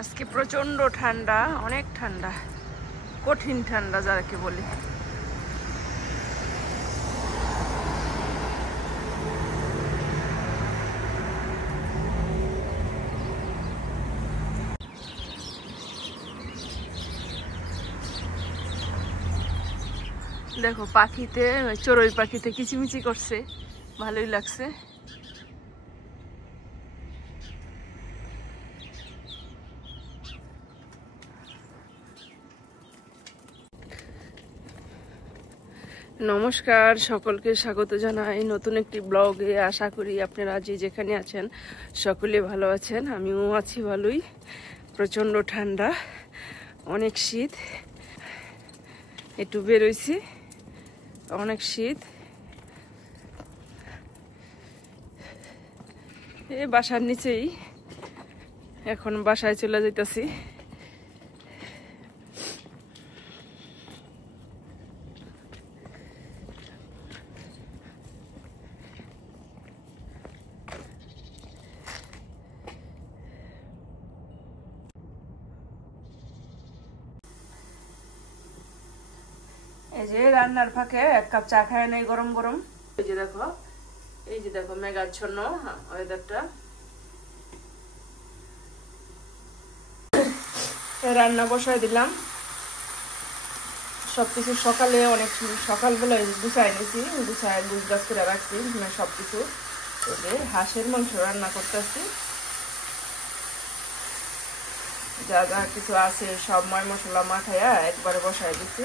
আজকে প্রচন্ড ঠান্ডা, অনেক ঠান্ডা, কঠিন ঠান্ডা যাকে বলি। দেখো পাখিতে, চড়ুই পাখিতে কিচিমিচি করছে, ভালোই লাগছে। নমস্কার, সকলকে স্বাগত জানাই নতুন একটি ব্লগে। আশা করি আপনারা যে যেখানে আছেন সকলে ভালো আছেন। আমিও আছি ভালোই। প্রচণ্ড ঠান্ডা, অনেক শীত, একটু বেরোইছি, অনেক শীত। এই বাসার নিচেই, এখন বাসায় চলে যাইতেছি। এই যে রান্নার ফাঁকে এক কাপ চা খায় নাই, গরম গরম। এই যে দেখো মেঘাচ্ছন্ন ওয়েদারটা। রান্না বসায় দিলাম সবকিছু। সকালে অনেক সকালবেলা গুছাই নিয়েছি, গুছায় গুছগাছ করে রাখছি সবকিছু। হাঁসের মাংস রান্না করতেছি। যা যা কিছু আছে সব ময় মশলা মাখাইয়া একবারে বসায় দিচ্ছি।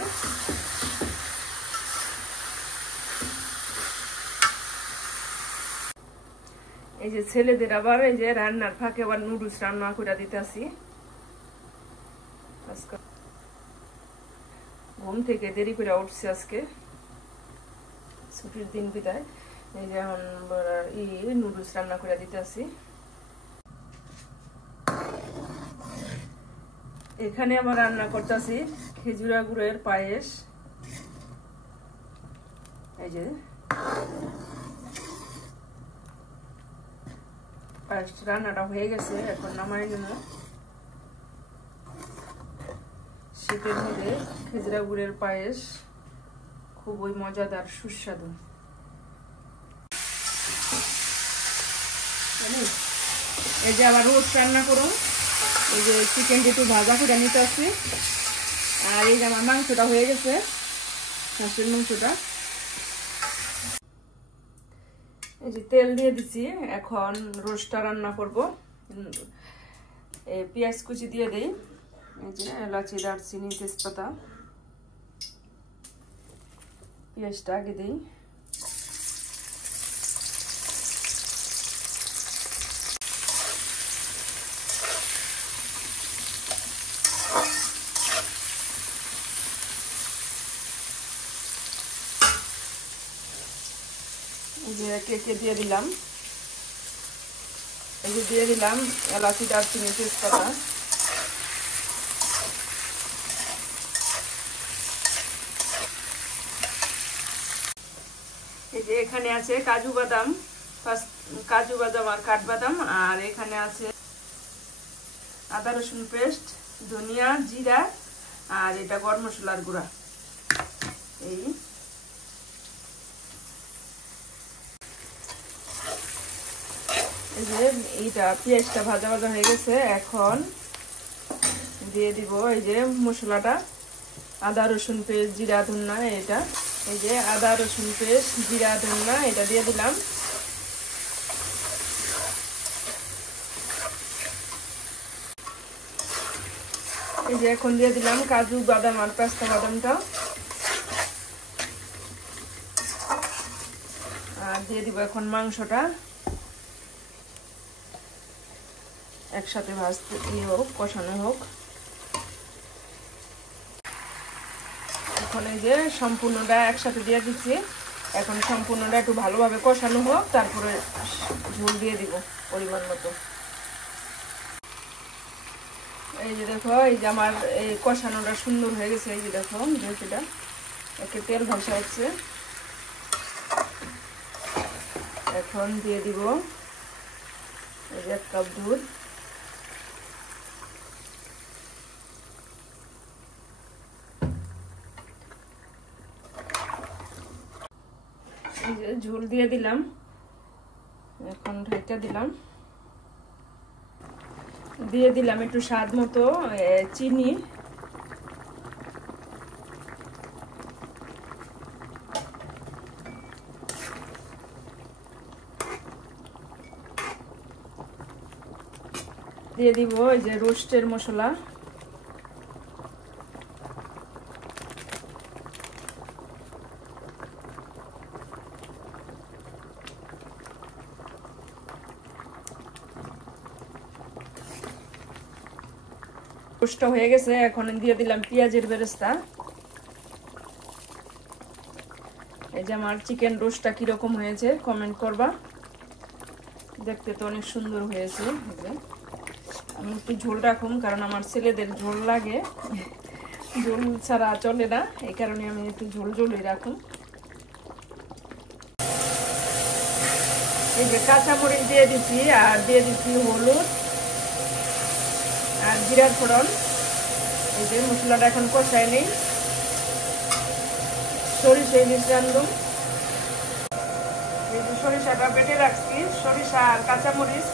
এই যে ছেলেদের আবার এই যে রান্নার ফাঁকে আবার নুডলস রান্না করে দিতেছি। আজকে ঘুম থেকে দেরি করে উঠছি, আজকে ছুটির দিন বিদায়। এই যে এখন নুডলস রান্না করে দিতেছি। এখানে আবার রান্না করতেছি খেজুরা গুড়ের পায়েস। এই যে পায়েস রান্নাটা হয়ে গেছে, এখন নামাই নেব। শীতের মধ্যে খেজুরা গুড়ের পায়েস খুবই মজাদার, সুস্বাদু। এই যে আবার রোস্ট রান্না করুন। এই যে চিকেনটা একটু ভাজা করে নিতে আসছি। আর এই যে আমার মাংসটা হয়ে গেছে, হাঁসের মাংসটা। এই যে তেল দিয়ে দিচ্ছি, এখন রোস্টটা রান্না করব। পেঁয়াজ কুচি দিয়ে দিই। এই যে এলাচি, দারচিনি, তেজপাতা, পেঁয়াজটা আগে দিই। যে কেকে দিয়ে দিলাম। এই যে দিয়ে দিলাম এলাচি, দারচিনি, তেজপাতা। এই যে এখানে আছে কাজু বাদাম, কাজু বাদাম আর কাঠবাদাম। আর এখানে আছে আদা রসুন পেস্ট, ধনিয়া, জিরা, আর এটা গরম মশলার গুঁড়া। এই যে এইটা পেঁয়াজটা ভাজা ভাজা হয়ে গেছে, এখন দিয়ে দিব এই যে মশলাটা, আদা রসুন পেস্ট, জিরা, ধনিয়া। এটা এই যে আদা রসুন পেস্ট, জিরা, ধনিয়া, এটা দিয়ে দিলাম। এই যে এখন দিয়ে দিলাম কাজু বাদাম আর পেস্তা বাদামটা। আর দিয়ে দিব এখন মাংসটা। একসাথে ভাজতে হোক, কষানো হোক। এখন এই যে সম্পূর্ণটা একসাথে দিয়ে দিচ্ছি। এখন সম্পূর্ণটা একটু ভালোভাবে কষানো হোক, তারপরে ঝোল দিয়ে দিব পরিমাণ মতো। এই যে দেখো, এই যে আমার এই কষানোটা সুন্দর হয়ে গেছে। এই যে দেখো যেটা একে তেল ভাসা হচ্ছে। এখন দিয়ে দিব এই যে 1 কাপ দুধ। ঝোল দিয়ে দিলাম, এখন ঢাকা দিলাম। দিয়ে দিলাম একটু স্বাদ মতো চিনি, দিয়ে দিব এই যে রোস্টের মশলা, রোস্টটা হয়ে গেছে। এখন দিয়ে দিলাম পেঁয়াজের বেরেস্তা। এই যে আমার চিকেন রোস্টটা কিরকম হয়েছে কমেন্ট করবা, দেখতে তো অনেক সুন্দর হয়েছে। আমি একটু ঝোল রাখুম, কারণ আমার ছেলেদের ঝোল লাগে, ঝোল ছাড়া চলে না, এই কারণে আমি একটু ঝোল ঝোলই রাখুম। এই যে কাঁচামরিচ দিয়ে দিচ্ছি, আর দিয়ে দিচ্ছি হলুদ আর জিরার ফোড়ন। এই যে মশলাটা এখন কষাই নেই, সরিষা ইলিশ রান্ধুম। এই যে সরিষাটা বেটে রাখছি, সরিষা আর কাঁচামরিচ।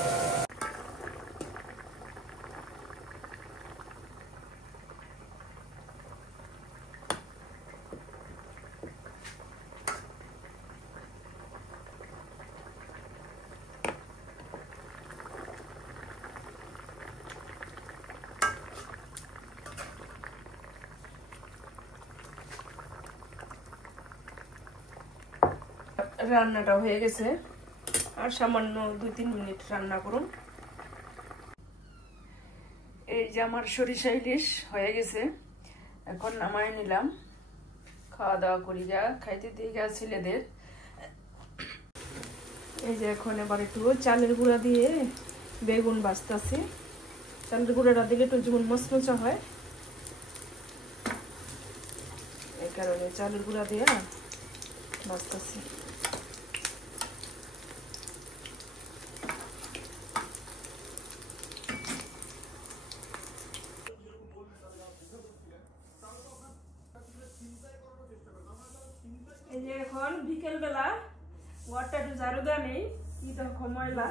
রান্নাটা হয়ে গেছে, আর সামান্য 2-3 মিনিট রান্না করুন। এই যে আমার সরিষা ইলিশ হয়ে গেছে, এখন নামাই নিলাম। খাওয়া দাওয়া করি, যা খাইতে দিয়ে গা ছেলেদের। এই যে এখন এবার একটু চালের গুঁড়া দিয়ে বেগুন ভাজতেছি। চালের গুঁড়াটা দিলে একটু যেমন মচমচা হয়, এই কারণে চালের গুঁড়া দিয়ে ভাজতেছি। এই যে এখন বিকেল বেলা, ঘরটা একটু ঝাড়ু দেওয়া নেই, কি তখন ময়লা।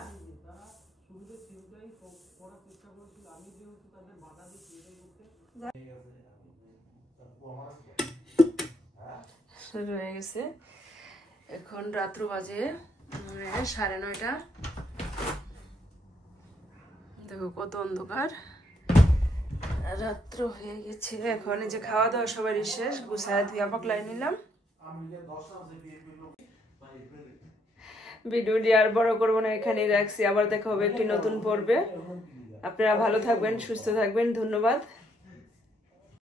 শুরু হয়ে গেছে, এখন রাত্র বাজে 9:30। দেখো কত অন্ধকার, রাত্র হয়ে গেছে। এখন এই যে খাওয়া দাওয়া সবাই শেষ, গুছায় ধুয়া পাকলাই নিলাম। ভিডিওটি আর বড় করবো না, এখানেই রাখছি। আবার দেখা হবে একটি নতুন পর্বে। আপনারা ভালো থাকবেন, সুস্থ থাকবেন। ধন্যবাদ।